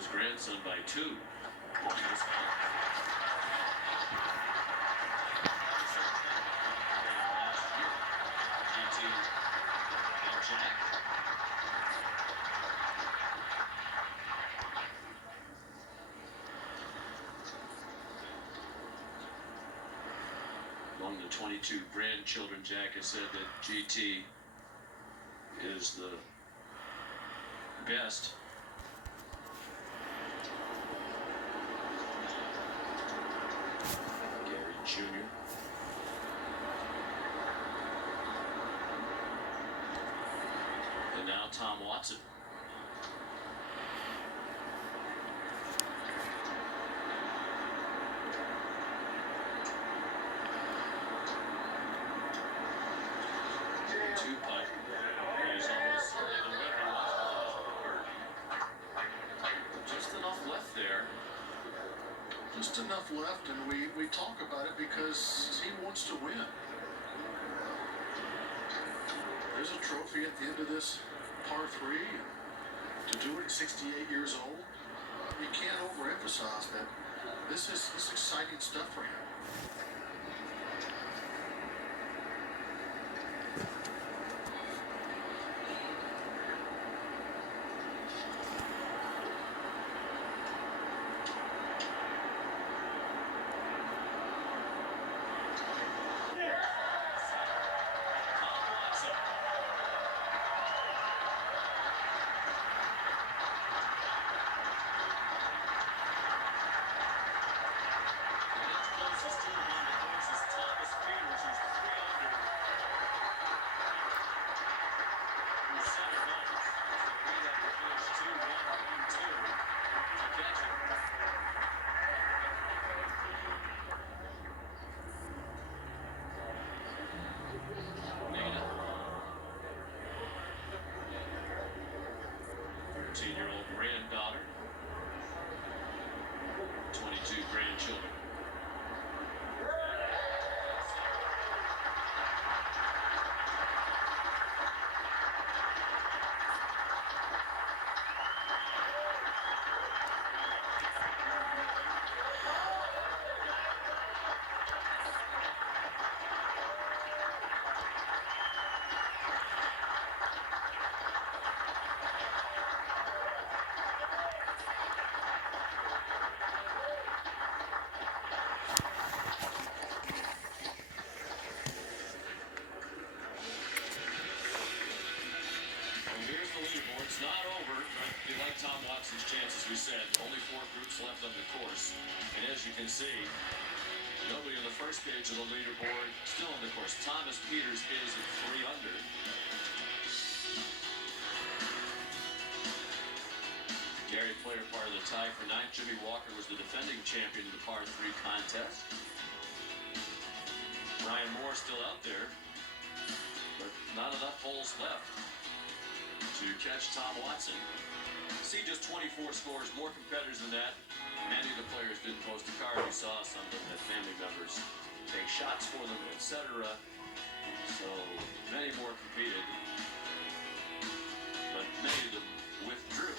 his grandson by 2. Among the 22 grandchildren, Jack has said that GT is the best. Gary Jr. And now Tom Watson. Two putt. He's almost the winner. Just enough left there. Just enough left, and we talk about it because he wants to win. There's a trophy at the end of this par 3. To do it at 68 years old, you can't overemphasize that this is exciting stuff for him. Year-old granddaughter, 22 grandchildren. It's not over. You like Tom Watson's chances, we said. Only 4 groups left on the course. And as you can see, nobody on the first page of the leaderboard still on the course. Thomas Pieters is at 3 under. Gary Player part of the tie for 9th. Jimmy Walker was the defending champion in the par 3 contest. Ryan Moore still out there, but not enough holes left to catch Tom Watson. See just 24 scores, more competitors than that. Many of the players didn't post a card. We saw some of them had family members take shots for them, etc. So many more competed, but many of them withdrew.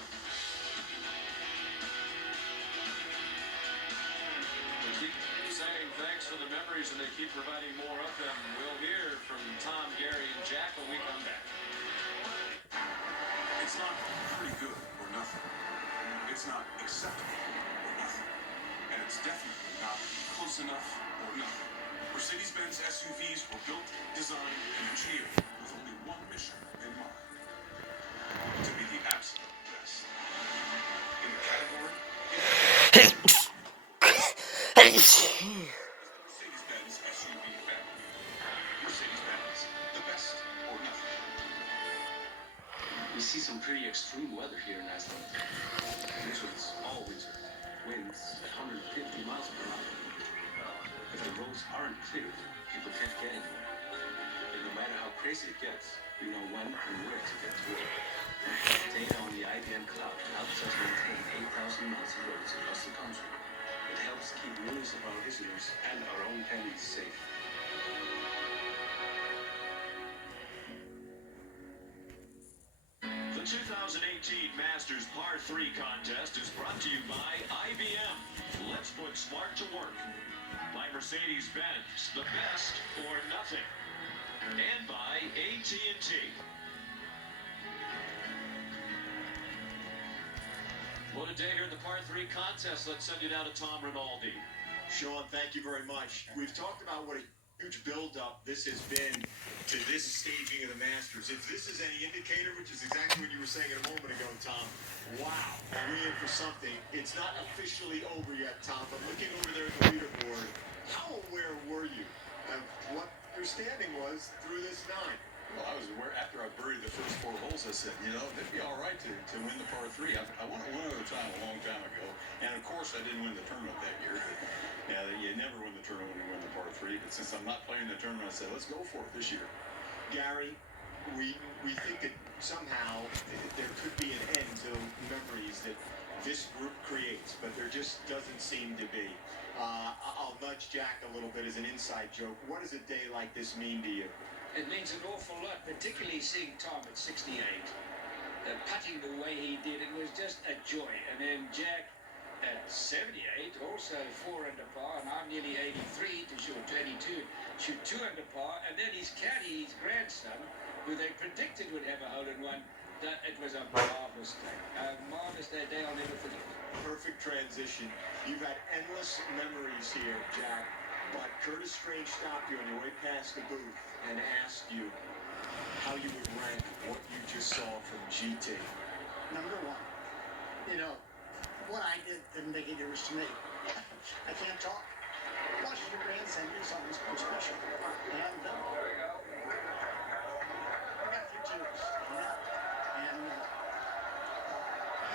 They keep saying thanks for the memories, and they keep providing more of them. We'll hear from Tom, Gary, and Jack when we come back. It's not pretty good or nothing. It's not acceptable or nothing. And it's definitely not close enough or nothing. Mercedes-Benz SUVs were built, designed, and engineered with only one mission in mind. To be the absolute best. In the category, Mercedes-Benz SUV family. Mercedes-Benz, the best or nothing. We see some pretty extreme weather here in Iceland. Blizzards all winter. Winds at 150 miles per hour. If the roads aren't cleared, people can't get anywhere. And no matter how crazy it gets, we know when and where to get to work. Data on the IBM cloud helps us maintain 8,000 miles of roads across the country. It helps keep millions of our visitors and our own families safe. The 2008 Guaranteed Masters Par 3 contest is brought to you by IBM. Let's put smart to work. By Mercedes-Benz, the best or nothing. And by AT&T. What a day here in the Par 3 contest. Let's send you down to Tom Rinaldi. Sean, thank you very much. We've talked about what a huge build-up this has been to this staging of the Masters. If this is any indicator, which is exactly what you were saying a moment ago, Tom, wow, are we in for something? It's not officially over yet, Tom, but looking over there at the leaderboard, how aware were you of what your standing was through this nine? Well, I was aware after I buried the first 4 holes, I said, they'd be all right to win the par 3. I won it one other time a long time ago, and of course I didn't win the tournament that year. But, you never win the tournament when you win the par 3, but since I'm not playing the tournament, I said, let's go for it this year. Gary, we think that somehow there could be an end to memories that this group creates, but there just doesn't seem to be. I'll nudge Jack a little bit as an inside joke. What does a day like this mean to you? It means an awful lot, particularly seeing Tom at 68. Putting the way he did, it was just a joy. And then Jack at 78, also 4 under par, and I'm nearly 83 to shoot 22, shoot 2 under par. And then his caddy, his grandson, who they predicted would have a hole-in-one, it was a marvelous day. A marvelous day I'll never forget. Perfect transition. You've had endless memories here, Jack. But Curtis Strange stopped you on your way past the booth and asked you how you would rank what you just saw from GT. Number 1, what I did didn't make any difference to me. I can't talk. Watching your grandson do something so special. And I got a few tears. And we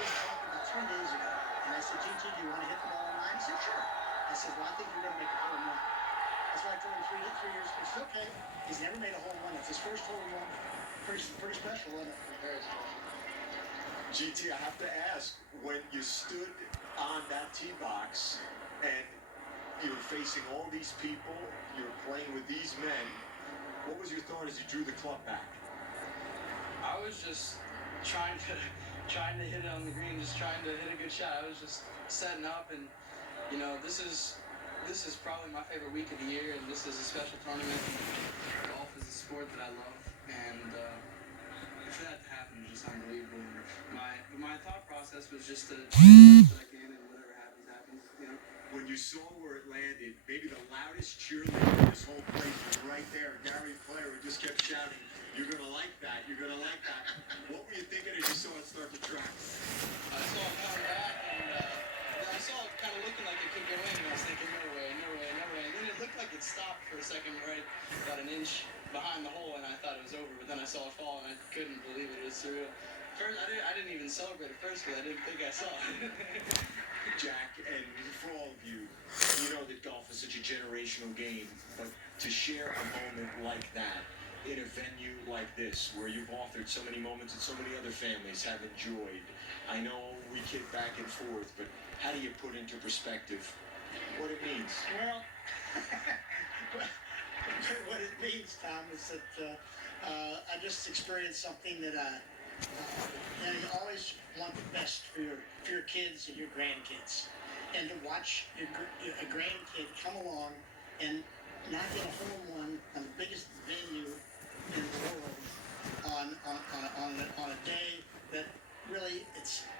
was talking about 3 days ago. And I said, GT, do you want to hit the ball in 9? He said, sure. I said, well, I think you're going to make a hole-in-one. That's why I told him 3 years ago. It's okay. He's never made a hole-in-one. It's his first hole-in-one. Pretty special, isn't it? Very special. GT, I have to ask, when you stood on that tee box and you're facing all these people, you're playing with these men, what was your thought as you drew the club back? I was just trying to hit it on the green, just trying to hit a good shot. I was just setting up, and this is probably my favorite week of the year, and this is a special tournament. Golf is a sport that I love, and for that to happen is just unbelievable. My thought process was just to do the best that I can, and whatever happens. When you saw where it landed, maybe the loudest cheerleader in this whole place was right there. Gary Player, who just kept shouting, "You're gonna like that. You're gonna like that." What were you thinking as you saw it start to track? I saw it coming back, and I saw it kind of looking like it could go in, and I was thinking, no way. And then it looked like it stopped for a second, right about an inch behind the hole, and I thought it was over, but then I saw it fall, and I couldn't believe it. It was surreal. First, I didn't even celebrate at first because I didn't think I saw it. Jack, and for all of you, you know that golf is such a generational game, but to share a moment like that in a venue like this, where you've authored so many moments that so many other families have enjoyed, I know we kick back and forth, but how do you put into perspective what it means? Well, what it means, Tom, is that I just experienced something that you always want the best for your kids and your grandkids, and to watch a grandkid come along and not get a hole-in-one on the biggest venue in the world on a day that really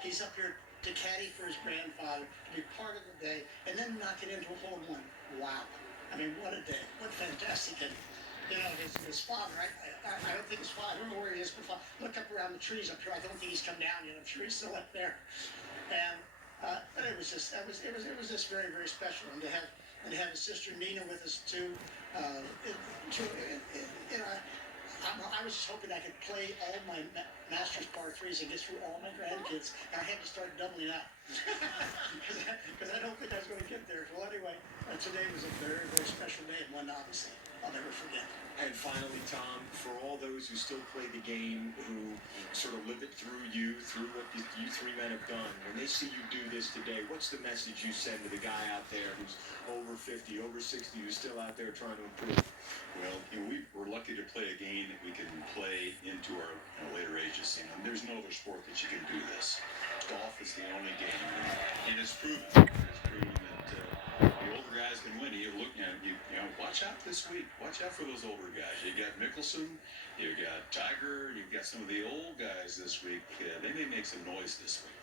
he's up here to caddy for his grandfather, to be part of the day, and then knock it into a hole-in-one. Wow. I mean, what a day. What fantastic. And, his father, I don't think his father, I don't know where he is, but look up around the trees up here. I don't think he's come down yet. I'm sure he's still up there. And but it was just very, very special. And to have his sister Nina with us too. I was just hoping I could play all my Masters par 3s and get through all my grandkids. And I had to start doubling up because I don't think I was going to get there. Well, anyway, today was a very, very special day, and one obviously I'll never forget. And finally, Tom, for all those who still play the game, who sort of live it through what you 3 men have done, when they see you do this today, what's the message you send to the guy out there who's over 50, over 60, who's still out there trying to improve? Well, we're lucky to play a game that we can play into our later age just seen them. There's no other sport that you can do this. Golf is the only game, and it's proven. It's proven that the older guys can win. You look at you know, watch out this week. Watch out for those older guys. You got Mickelson, you got Tiger, you've got some of the old guys this week. They may make some noise this week.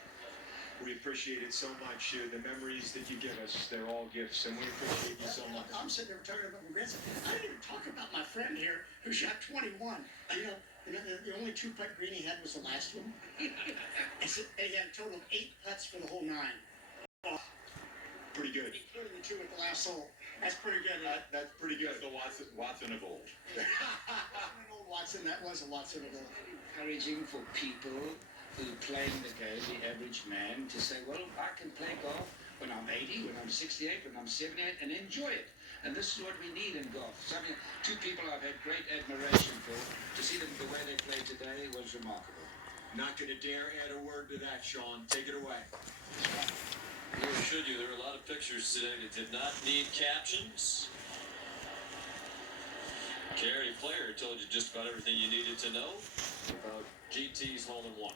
We appreciate it so much. The memories that you give us, they're all gifts, and we appreciate you so much. I'm sitting there talking about my grandson. I didn't even talk about my friend here who shot 21. You know, the only two-putt green he had was the last one. And he had a total of 8 putts for the whole 9. Pretty good. Including the 2 at the last hole. That's pretty good. That's pretty good. That's the Watson of old. Old Watson, that was a Watson of old. Encouraging for people who playing the game, the average man, to say, well, I can play golf when I'm 80, when I'm 68, when I'm 78, and enjoy it. And this is what we need in golf. Something, 2 people I've had great admiration for. To see them the way they played today was remarkable. Not going to dare add a word to that, Sean. Take it away. Nor should you. There were a lot of pictures today that did not need captions. Gary Player told you just about everything you needed to know about GT's hole-in-one.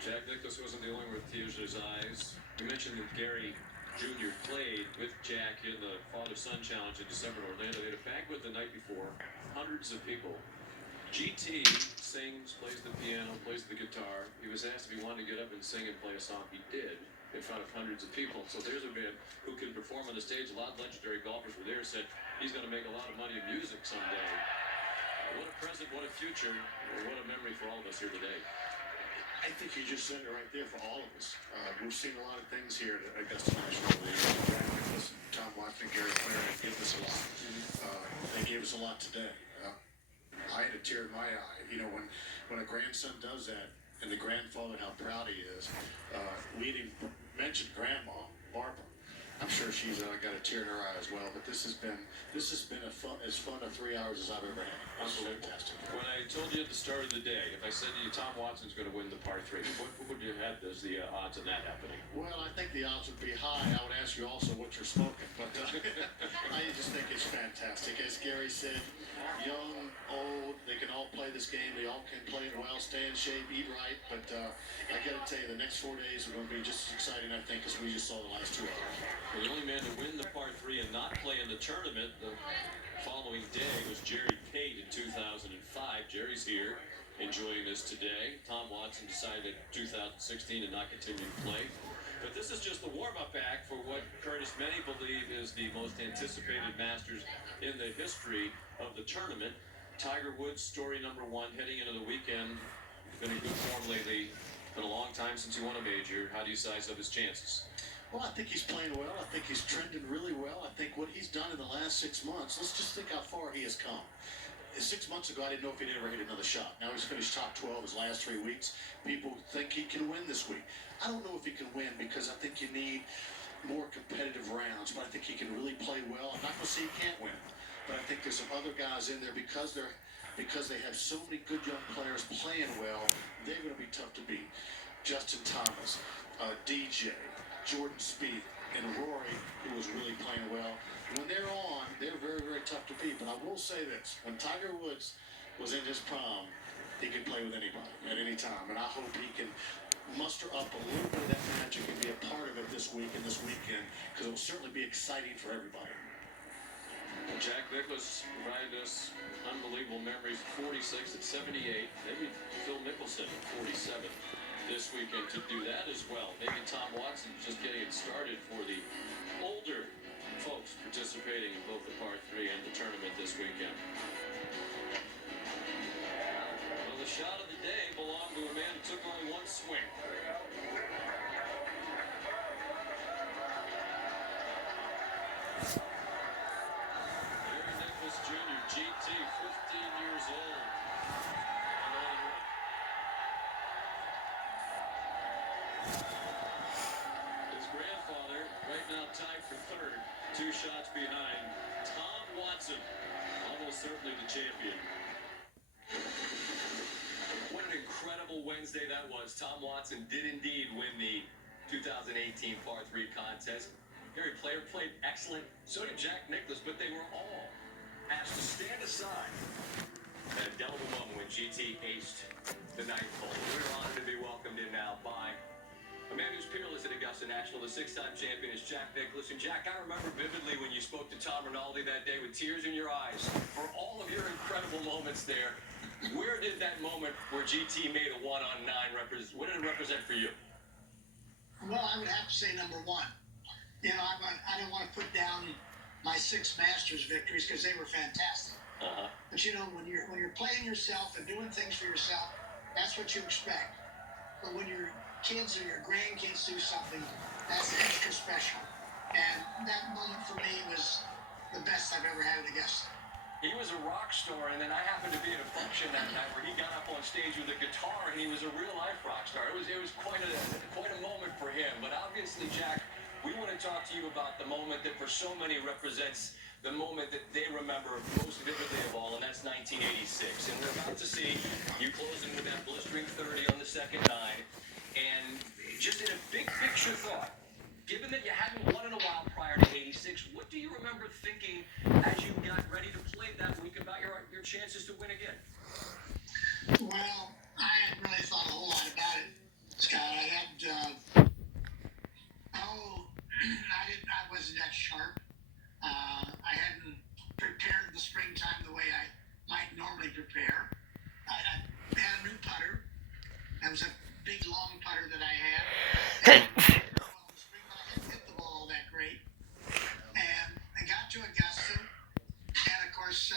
Jack Nicklaus wasn't the only one with tears in his eyes. We mentioned that Gary Jr. played with Jack in the Father-Son Challenge in December in Orlando. They had a banquet the night before. Hundreds of people. GT sings, plays the piano, plays the guitar. He was asked if he wanted to get up and sing and play a song. He did, in front of hundreds of people. So there's a man who can perform on the stage. A lot of legendary golfers were there, said he's going to make a lot of money in music someday. What a present, what a future, what a memory for all of us here today. I think you just said it right there for all of us. We've seen a lot of things here at Augusta National League. Jack Nicklaus, Tom Watson, Gary Player have given us a lot. They gave us a lot today. I had a tear in my eye. You know, when a grandson does that, and the grandfather, how proud he is. We didn't mention Grandma, Barbara. I'm sure she's got a tear in her eye as well. But this has been as fun a 3 hours as I've ever had. Unbelievable. Fantastic. When I told you at the start of the day, if I said to you Tom Watson's going to win the par 3, what would you have as the odds of that happening? Well, I think the odds would be high. I would ask you also what you're smoking, but I just think it's fantastic. As Gary said, young, old, they can all play this game. They all can play it well, stay in shape, eat right. But I got to tell you, the next 4 days are going to be just as exciting, I think, as we just saw the last 2 hours. Well, the only man to win the par 3 and not play in the tournament the following day was Jerry Pate in 2005. Jerry's here enjoying this today. Tom Watson decided in 2016 to not continue to play. But this is just the warm-up act for what Curtis many believe is the most anticipated Masters in the history of the tournament. Tiger Woods, story number 1, heading into the weekend. Been in good form lately. Been a long time since he won a major. How do you size up his chances? Well, I think he's playing well. I think he's trending really well. I think what he's done in the last 6 months, let's just think how far he has come. 6 months ago, I didn't know if he'd ever hit another shot. Now he's finished top 12 his last 3 weeks. People think he can win this week. I don't know if he can win because I think you need more competitive rounds, but I think he can really play well. I'm not going to say he can't win, but I think there's some other guys in there because they have so many good young players playing well, they're going to be tough to beat. Justin Thomas, DJ, Jordan Spieth, and Rory, who was really playing well. When they're on, they're very, very tough to beat. But I will say this, when Tiger Woods was in his prime, he could play with anybody at any time. And I hope he can muster up a little bit of that magic and be a part of it this week and this weekend, because it will certainly be exciting for everybody. Well, Jack Nicklaus provided us unbelievable memories. 46 at 78. Maybe Phil Mickelson at 47 this weekend to do that as well. Maybe Tom Watson just getting it started for the older folks participating in both the par 3 and the tournament this weekend. Well, the shot of the day belonged to a man who took only one swing. few shots behind. Tom Watson, almost certainly the champion. What an incredible Wednesday that was. Tom Watson did indeed win the 2018 Par 3 contest. Gary Player played excellent. So did Jack Nicklaus, but they were all asked to stand aside. An indelible moment when GT aced the ninth hole. We're honored to be welcomed in now by a man who's peerless at Augusta National. The six-time champion is Jack Nicklaus. And Jack, I remember vividly when you spoke to Tom Rinaldi that day with tears in your eyes for all of your incredible moments there. Where did that moment where GT made a 1-on-9 represent? What did it represent for you? Well, I would have to say number one. You know, I don't want to put down my 6 Masters victories because they were fantastic. But you know, when you're playing yourself and doing things for yourself, that's what you expect. But when your kids or your grandkids do something, that's extra special. And that moment for me was the best I've ever had at Augusta. He was a rock star, and then I happened to be at a function that night where he got up on stage with a guitar, and he was a real-life rock star. It was quite a moment for him. But obviously, Jack, we want to talk to you about the moment that for so many represents the moment that they remember most vividly of all, and that's 1986. And we're about to see you closing with that blistering 30 on the second 9. And just in a big picture thought, given that you hadn't won in a while prior to 86, what do you remember thinking as you got ready to play that week about your chances to win again? Well, I hadn't really thought a whole lot about it, Scott. I wasn't that sharp. I hadn't prepared the springtime the way I might normally prepare. I had a new putter. That was a big, long putter that I had. And, well, in the spring, I hadn't hit the ball that great. And I got to Augusta, and of course,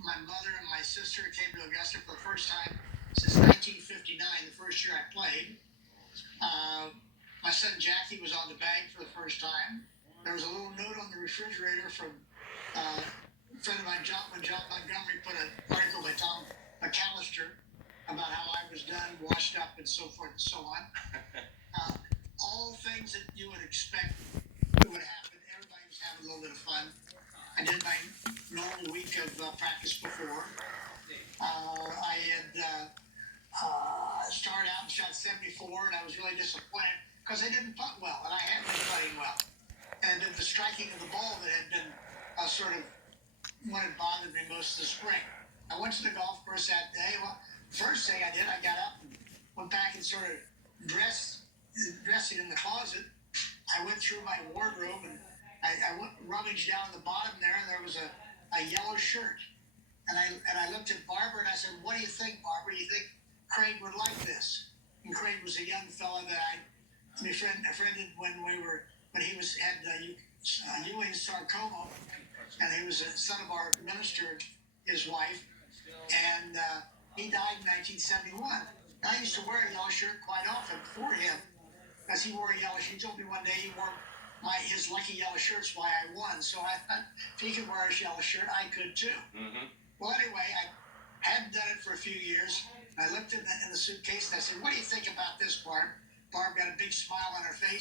my mother and my sister came to Augusta for the first time since 1959, the first year I played. My son Jackie was on the bag for the first time. There was a little note on the refrigerator from a friend of mine, John Montgomery, put an article by Tom McAllister about how I was done, washed up, and so forth and so on. All things that you would expect would happen. Everybody was having a little bit of fun. I did my normal week of practice before. I had started out and shot 74, and I was really disappointed because I didn't putt well, and I hadn't been putting well. And then the striking of the ball that had been sort of what had bothered me most of the spring. I went to the golf course that day. Well, first thing I did, I got up and went back and sort of dressing in the closet. I went through my wardrobe and I rummaged down the bottom there, and there was a yellow shirt. And I looked at Barbara and I said, "What do you think, Barbara? You think Craig would like this?" And Craig was a young fella that I befriended when he had Ewing's sarcoma, and he was a son of our minister, his wife, and he died in 1971. I used to wear a yellow shirt quite often for him, because he wore a yellow shirt. He told me one day he wore his lucky yellow shirt's why I won. So I thought, if he could wear his yellow shirt, I could too. Mm-hmm. Well, anyway, I hadn't done it for a few years. I looked in the suitcase and I said, "What do you think about this, Barb?" Barb got a big smile on her face.